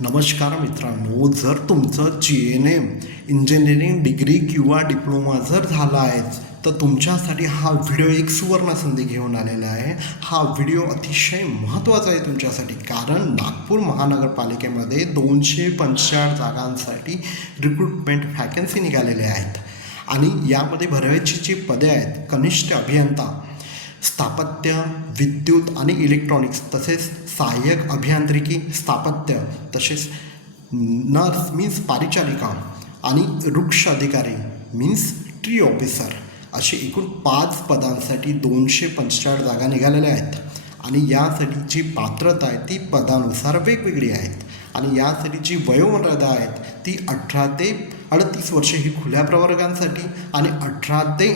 नमस्कार मित्रांनो जर तुमचं G N M engineering degree किंवा डिप्लोमा जर झाला आहे तर तुमच्यासाठी हा व्हिडिओ एक सुवर्ण संधी घेऊन आलेला आहे. हा व्हिडिओ अतिशय महत्त्वाचा आहे तुमच्यासाठी कारण नागपूर महानगरपालिकेमध्ये दोनशे पंचाळ जागांसाठी रिक्रुटमेंट व्हॅकन्सी निघालेल्या आहेत. आणि यामध्ये भरायची जी पदे आहेत कनिष्ठ अभियंता स्थापत्य विद्युत आणि इलेक्ट्रॉनिक्स तसेच सहाय्यक अभियांत्रिकी स्थापत्य तसेच नर्स मीन्स पारिचारिका आणि वृक्ष अधिकारी मीन्स ट्री ऑफिसर असे एकूण पाच पदांसाठी दोनशे पंचेचाळीस जागा निघालेल्या आहेत. आणि यासाठी जी पात्रता आहे ती पदानुसार वेगवेगळी आहेत. आणि यासाठी जी वयोमर्यादा आहेत ती अठरा ते अडतीस वर्षे ही खुल्या प्रवर्गांसाठी आणि अठरा ते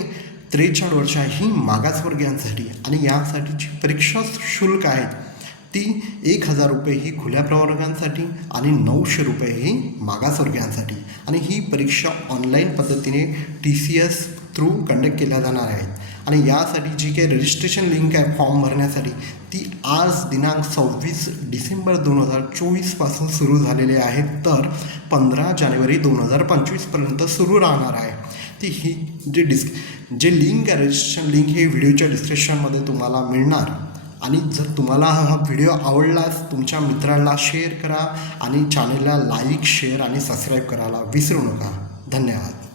त्रेचाळीस वर्ष ही मागासवर्गीयांसाठी आणि यासाठी जी परीक्षा शुल्क आहे ती एक हजार रुपये ही खुल्या प्रवर्गांसाठी आणि नऊशे रुपये ही मागासवर्गीयांसाठी आणि ही परीक्षा ऑनलाईन पद्धतीने T C S through conduct केल्या जाणार आहेत. आणि यासाठी जी काही रजिस्ट्रेशन लिंक आहे फॉर्म भरण्यासाठी ती आज दिनांक सव्वीस डिसेंबर दोन हजार चोवीसपासून सुरू झालेले आहे. तर पंधरा जानेवारी दोन हजार पंचवीसपर्यंत सुरू राहणार आहे. ती ही जे डिस्क जे लिंक आहे रजिस्ट्रेशन लिंक हे व्हिडिओच्या डिस्क्रिप्शनमध्ये तुम्हाला मिळणार. आणि जर तुम्हाला हा व्हिडिओ आवडलाच तुमच्या मित्राला शेअर करा आणि चॅनलला लाईक शेअर आणि सबस्क्राईब करायला विसरू नका. धन्यवाद.